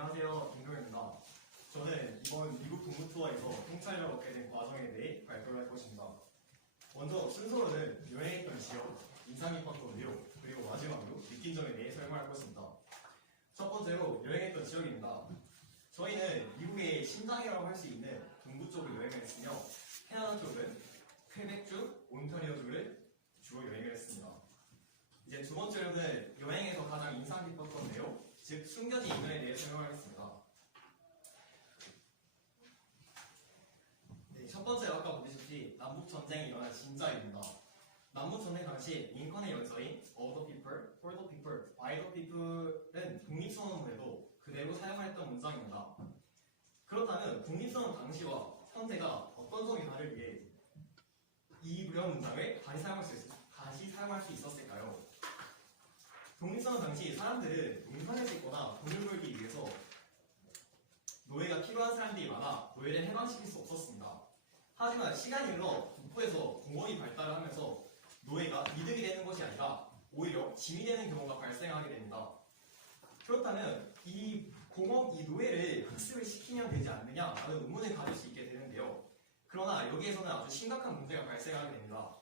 안녕하세요, 김도현입니다. 저는 이번 미국 동부 투어에서 통찰을 얻게 된 과정에 대해 발표를 할 것입니다. 먼저 순서로는 여행했던 지역, 인상 깊었던 위로, 그리고 마지막으로 느낀 점에 대해 설명할 것입니다. 첫 번째로 여행했던 지역입니다. 저희는 미국의 심장이라고 할 수 있는 동부 쪽을 여행을 했으며 캐나다 쪽은 퀘벡주, 온타리오주를 주로 여행을 했습니다. 이제 두 번째로는 여행에서 가장 인상 깊었던 내용, 즉 숨겨진 이면에 대해 설명하겠습니다. 네, 첫 번째로 아까 보시다시피 남북전쟁이 일어난 진짜입니다. 남북전쟁 당시 링컨의 연서인 Of the people, for the people, by the people은 독립선언문에도 그대로 사용했던 문장입니다. 그렇다면 독립선언 당시와 현재가 어떤 점이 다르기에 이런 문장을 다시 사용할 수 있었을까요? 독립선언 당시 사람들은 농사를 짓거나 돈을 벌기 위해서 노예가 필요한 사람들이 많아 노예를 해방시킬 수 없었습니다. 하지만 시간이 흘러 북부에서 공업이 발달을 하면서 노예가 이득이 되는 것이 아니라 오히려 짐이 되는 경우가 발생하게 됩니다. 그렇다면 이 노예를 학습을 시키면 되지 않느냐라는 의문을 가질 수 있게 되는데요. 그러나 여기에서는 아주 심각한 문제가 발생하게 됩니다.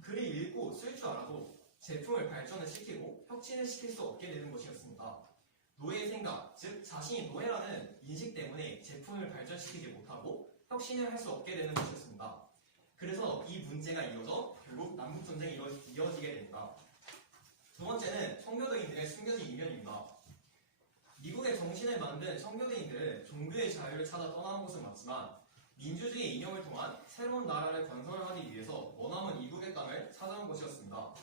글을 읽고 쓸 줄 알아도 제품을 발전을 시키고 혁신을 시킬 수 없게 되는 것이었습니다. 노예의 생각, 즉 자신이 노예라는 인식 때문에 제품을 발전시키지 못하고 혁신을 할 수 없게 되는 것이었습니다. 그래서 이 문제가 이어져 결국 남북전쟁이 이어지게 됩니다. 두 번째는 청교도인들의 숨겨진 이면입니다. 미국의 정신을 만든 청교도인들은 종교의 자유를 찾아 떠나는 것은 맞지만 민주주의의 이념을 통한 새로운 나라를 건설하기 위해서 머나먼 이국의 땅을 찾아온 것이었습니다.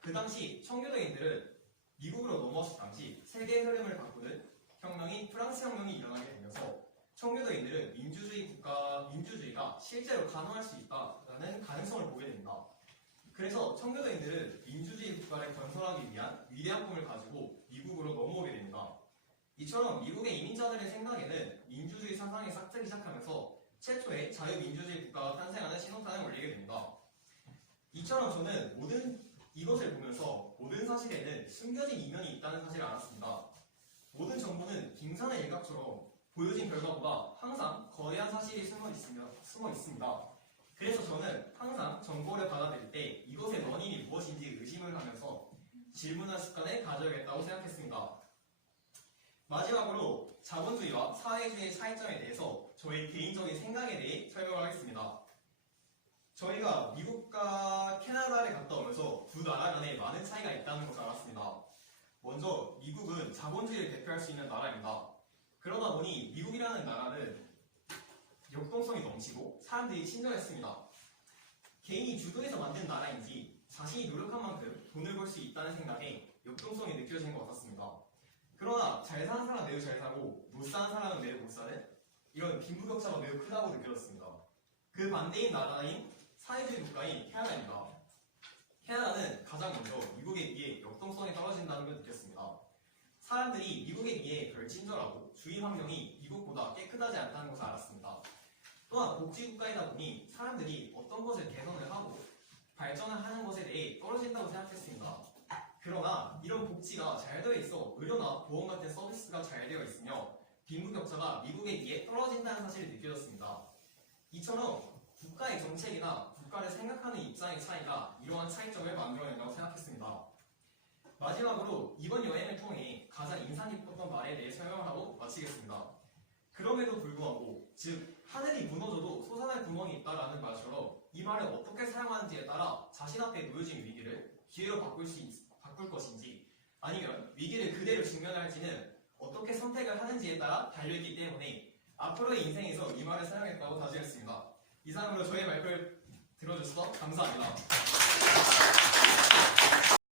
그 당시 청교도인들은 미국으로 넘어왔을 당시 세계의 흐름을 바꾸는 혁명인 프랑스 혁명이 일어나게 되면서 청교도인들은 민주주의가 실제로 가능할 수 있다라는 가능성을 보게 됩니다. 그래서 청교도인들은 민주주의 국가를 건설하기 위한 위대한 꿈을 가지고 미국으로 넘어오게 됩니다. 이처럼 미국의 이민자들의 생각에는 민주주의 사상이 싹트기 시작하면서 최초의 자유민주주의 국가가 탄생하는 신호탄을 울리게 됩니다. 이처럼 저는 이것을 보면서 모든 사실에는 숨겨진 이면이 있다는 사실을 알았습니다. 모든 정보는 빙산의 일각처럼 보여진 결과보다 항상 거대한 사실이 숨어 있습니다. 그래서 저는 항상 정보를 받아들일 때 이것의 원인이 무엇인지 의심을 하면서 질문하는 습관을 가져야겠다고 생각했습니다. 마지막으로 자본주의와 사회주의의 차이점에 대해서 저의 개인적인 생각에 대해 설명을 하겠습니다. 저희가 미국과 캐나다를 갔다 오면서 두 나라 간에 많은 차이가 있다는 것을 알았습니다. 먼저 미국은 자본주의를 대표할 수 있는 나라입니다. 그러다 보니 미국이라는 나라는 역동성이 넘치고 사람들이 친절했습니다. 개인이 주도해서 만든 나라인지 자신이 노력한 만큼 돈을 벌 수 있다는 생각에 역동성이 느껴지는 것 같았습니다. 그러나 잘 사는 사람은 매우 잘 사고 못 사는 사람은 매우 못 사는 이런 빈부격차가 매우 크다고 느껴졌습니다. 그 반대인 나라인 사회주의 국가인 캐나다입니다. 캐나다는 가장 먼저 미국에 비해 역동성이 떨어진다는 걸 느꼈습니다. 사람들이 미국에 비해 덜 친절하고 주위 환경이 미국보다 깨끗하지 않다는 것을 알았습니다. 또한 복지국가이다 보니 사람들이 어떤 것을 개선을 하고 발전을 하는 것에 대해 떨어진다고 생각했습니다. 그러나 이런 복지가 잘 되어 있어 의료나 보험 같은 서비스가 잘 되어 있으며 빈부격차가 미국에 비해 떨어진다는 사실이 느껴졌습니다. 이처럼 국가의 정책이나 국가를 생각하는 입장의 차이가 이러한 차이점을 만들어낸다고 생각했습니다. 마지막으로 이번 여행을 통해 가장 인상 깊었던 말에 대해 설명을 하고 마치겠습니다. 그럼에도 불구하고, 즉 하늘이 무너져도 솟아날 구멍이 있다라는 말처럼 이 말을 어떻게 사용하는지에 따라 자신 앞에 놓여진 위기를 기회로 바꿀 것인지 아니면 위기를 그대로 직면할지는 어떻게 선택을 하는지에 따라 달려있기 때문에 앞으로의 인생에서 이 말을 사용했다고 다짐했습니다. 이상으로 저의 발표를 들어주셔서 감사합니다.